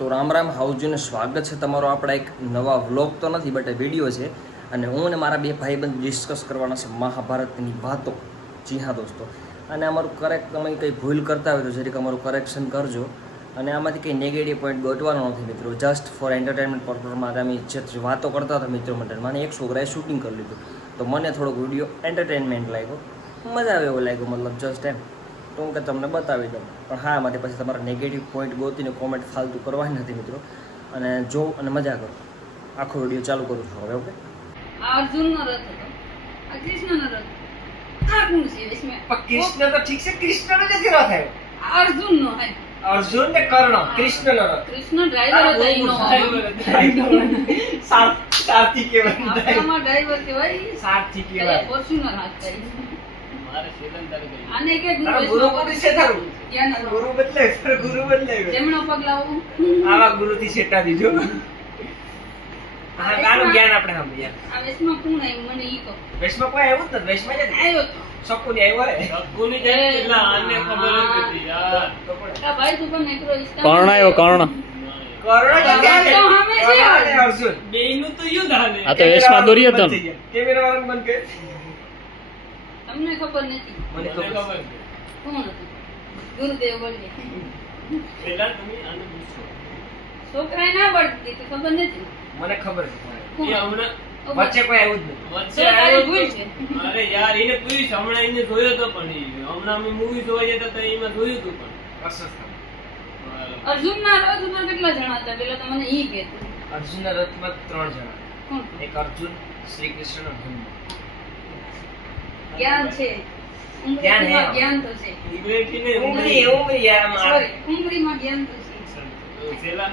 તો રામ રામ હાઉસજીને સ્વાગત છે તમારો આપણા એક નવા વ્લોગ તો નથી બટ વિડીયો છે અને હું અને મારા બે ભાઈબંધ ડિસ્કસ કરવાના છે મહાભારતની વાતો. જી હા દોસ્તો, અને અમારું કરેક્ટ તમે કંઈ ભૂલ કરતા હોય તો જરીક અમારું કરેક્શન કરજો. અને આમાંથી કંઈ નેગેટિવ પોઈન્ટ ગોતવાનો નથી મિત્રો, જસ્ટ ફોર એન્ટરટેનમેન્ટ પર્પઝમાં અમે જે વાતો કરતા હતા મિત્રો મંડળ, મને એક છોકરાએ શૂટિંગ કરી લીધું તો મને થોડોક વિડીયો એન્ટરટેનમેન્ટ લાગ્યો, મજા આવે એવો લાગ્યો, મતલબ જસ્ટ એમ તો હું કે તમને બતાવી દઉં. પણ હા, એમાંથી પછી તમારા નેગેટિવ પોઈન્ટ ગોતીને કોમેન્ટ ફાલતુ કરવાની નથી મિત્રો, અને જો અને મજા કરો. આખો વિડીયો ચાલુ કરું છું હવે. ઓકે, આ અર્જુનનો રથ હતો, આ કૃષ્ણનો રથ. આ કોણ છે इसमें? કૃષ્ણ તો ઠીક છે, કૃષ્ણનો નથી રથ આવ્યો. આ અર્જુનનો હે. અર્જુન ને કર્ણ, કૃષ્ણનો રથ. કૃષ્ણ ડ્રાઈવર હતા એનો. સારથી કહેવાય. આપણામાં ડ્રાઈવર કહેવાય. સારથી પેલા કહેવાય. ફોર્ચ્યુનર હાથ મારે સેકન્ડરી ગઈ. આને કે ગુરુ કોની છે તારું? જ્ઞાન હતો. ગુરુ બદલાય, ગુરુ બદલાય. જમણો પગ લાવો. આવા ગુરુથી સેટા દીજો. હા, ગાનું જ્ઞાન આપણે સમજ્યા. આ વેશમાં કોણ આવ્યું મને ઈ કહો. વેશમાં કોઈ આવ્યું જ નથી. વેશમાં જ આવ્યો તો. શકુની આવ્યો રે. શકુની જેમ કેટલા આને ખબર જ નથી યાર. આ ભાઈ તું પણ નેત્રો ઇસ્તા. કર્ણ આવ્યો, કર્ણ. કર્ણ જ કર્ણ તો સામે છે. કર્ણ અને અર્જુન. બેયનું તો યુદ્ધ હાલે. આ તો વેશમાં દુર્યોધન. કેમેરા વાળાને બંધ કર. તમને ખબર નથી મને મને ખબર ખબર છે. છે. કોણ હતું? ગુરુદેવ બોલે. પહેલા તમે આને પૂછો. છોકરાએ ના પડતી તો ખબર નથી. મને ખબર છે. કોણ? એ હમણાં વચ્ચે કોઈ આવ્યું જ નથી. વચ્ચે તો તારી આવ્યો ભૂલ તો. છે. અરે યાર એને પૂછ્યું છે, હમણાં એને જોયો તો પણ હમણાં અમે મૂવી જોવા જતા હતા એમાં જોયું હતું પણ અસ્વસ્થતા. અર્જુનના રથ ઉપર કેટલા જણા હતા પેલા તો મને ઈ કહેતો. અર્જુનના રથમાં 3 જણા. કોણ? એક અર્જુન, શ્રી કૃષ્ણ અને હનુમાન. જ્ઞાન છે. જ્ઞાન હે. ઉંગલીમાં જ્ઞાન તો છે. ઇંગ્લેન્ડથી ને ઉંગળી યાર આમાં. સોરી, ઉંગલીમાં જ્ઞાન તો છે. પેલા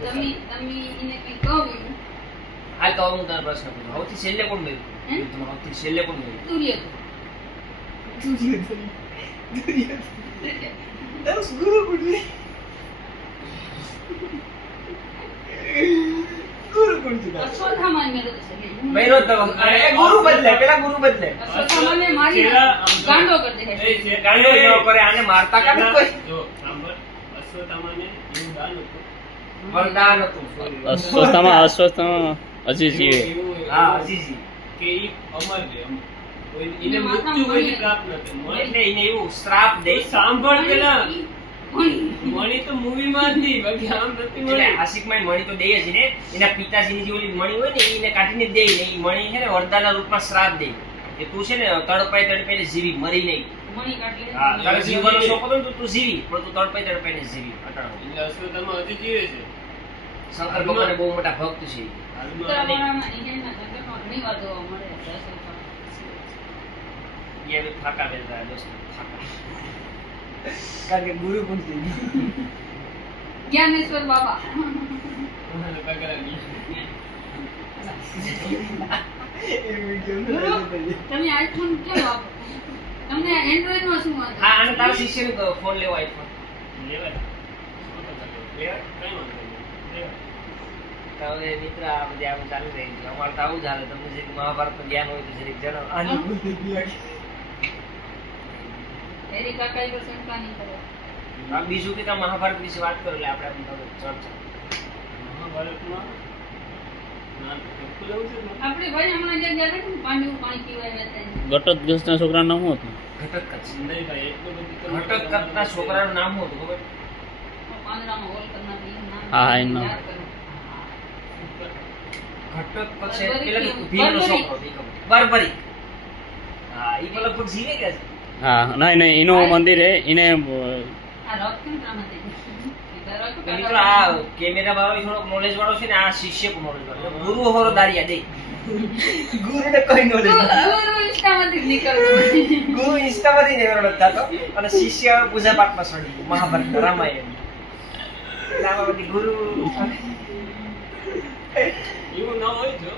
તમે એને કંઈ કહો એવું. હાલ તો હવે હું તને પ્રશ્ન પૂછું. સૌથી છેલ્લે કોણ મર્યું? હે? યુદ્ધમાં સૌથી છેલ્લે કોણ મર્યું? દુર્યોધન. અશ્વત્થામાને મેળવ્યો છે. મર્યો તો અરે ગુરુ બદલાય, પેલા ગુરુ બદલાય. અશ્વત્થામાને મારી છેલ્લા આમ જો. ગાંડો કરી દે. એ છે ગાંડો ન કરે, આને મારતા કામ કોઈ. જો સાંભળ, અશ્વત્થામાને એવું દાન હતું. વરદાન હતું. અસ્વસ્થમાં હજી જીવે. હા, હજીજી. કે ઈ અમર છે, અમર. એને એને માથા મૃત્યુ કોઈને મળી. પ્રાપ્ત નથી. એટલે એને એવું શ્રાપ દે. સાંભળ પેલા મણી. મણી તો મૂવીમાં જ નહીં, બાકી આમ નથી એટલે મળી. આશિકમાં મણી તો દે જ ને. એના પિતાજીની જે ઓલી મણી હોય ને એને કાઢીને જ દે ને. એ મણી છે ને વરદાનના રૂપમાં શ્રાપ દે કે તું છે ને તડપાઈ જીવી, મરી નહીં. મણી કાઢી લે. હા, તારે જીવવાનો શોખ હતો ને તો તું જીવી, પણ તું તડપાઈને જીવી. અટાણો. એટલે અશ્વત્થામા હજી જીવે છે. શંકર ભગવાન બહુ મોટા ભક્ત છે. હાલમાં ઉત્તરાયણમાં ઇન્ડિયનના જગતમાં ઘણી વાર જોવા મળે છે અશ્વત્થામા. એ હવે ફાકા બેસતા દોસ્તો, ફાકા. કારણ કે ગુરુ કોણ છે? જ્ઞાનેશ્વર બાબા. મને પકડા ગઈ. ગુરુ, તમે આઈફોન કેમ વાપરો? તમને એન્ડ્રોઈડમાં શું વાંધો? હા, અને તારા શિષ્યને કહો ફોન લેવો આઈફોન. લેવાય. લેવાય? કઈ વાંધો નહીં. લેવાય. તો હવે મિત્ર આ બધી આવું ચાલુ રહી છે. અમારે તો આવું જ હાલે. તમને જે મહાભારતનું જ્ઞાન હોય તો જરીક જણાવો. આની ભૂલ થઈ ગઈ. એરી કાકા એ શંકા નહીં કરે. આ બીજું કે મહાભારત વિશે વાત કરો એટલે આપણે આમ થોડું ચર્ચા. મહાભારતમાં ના તો કેટલું જવું છે ને? આપણે ભાઈ હમણાં જ્યાં ગયા હતા ને પાંડુ પાણી પીવા હતા. ઘટોત્કચના છોકરાનું નામ શું હતું? ઘટોત્કચ. નહીં ભાઈ, એટલું બધું તો ઘટોત્કચના છોકરાનું નામ શું હતું ખબર? પાંદડામાં હોલ કરનાર ઈ નામ. હા, એનું નામ. યાદ કરો. ઘટોત્કચ છે પેલા તો ભીમનો છોકરો હતો, ઈ ખબર. બર્બરિક. હા, ઈ તો લગભગ જીવે ગયા છે. હા, નહીં એનું મંદિર હે એને આ રથ કેમ કામ હતી? તો મિત્રો આ કેમેરા વાળો થોડોક નોલેજ વાળો છે ને, આ શિષ્ય પણ નોલેજ વાળો છે. ગુરુ હોરો દારિયા દે. ગુરુને કોઈ નોલેજ નથી. ગુરુ ઇન્સ્ટામાંથી જ નીકળતો. ગુરુ ઇન્સ્ટામાંથી નેવરો થતો અને શિષ્ય પૂજા પાઠમાં સડી ગયો. મહાભારત રામાયણ એટલે આમાં બધી ગુરુ એવું ના હોય જો.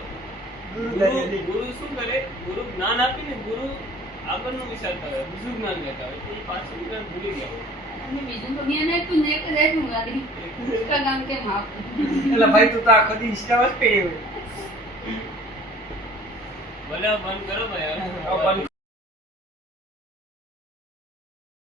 ગુરુ શું કરે? ગુરુ જ્ઞાન આપીને ગુરુ આગળનું વિચારતા હોય, બીજું જ્ઞાન લેતા હોય તો એ પાછું જ્ઞાન ભૂલી ગયા હોય. અને બીજું તો જ્ઞાન આપ્યું ને એક જ આપ્યું લાગે. ઇન્સ્ટાગ્રામ કેમ આપું? એટલે ભાઈ તું તો આખો દી ઇન્સ્ટામાં જ પડ્યો હોય. ભલે બંધ કરો ભાઈ હવે. બંધ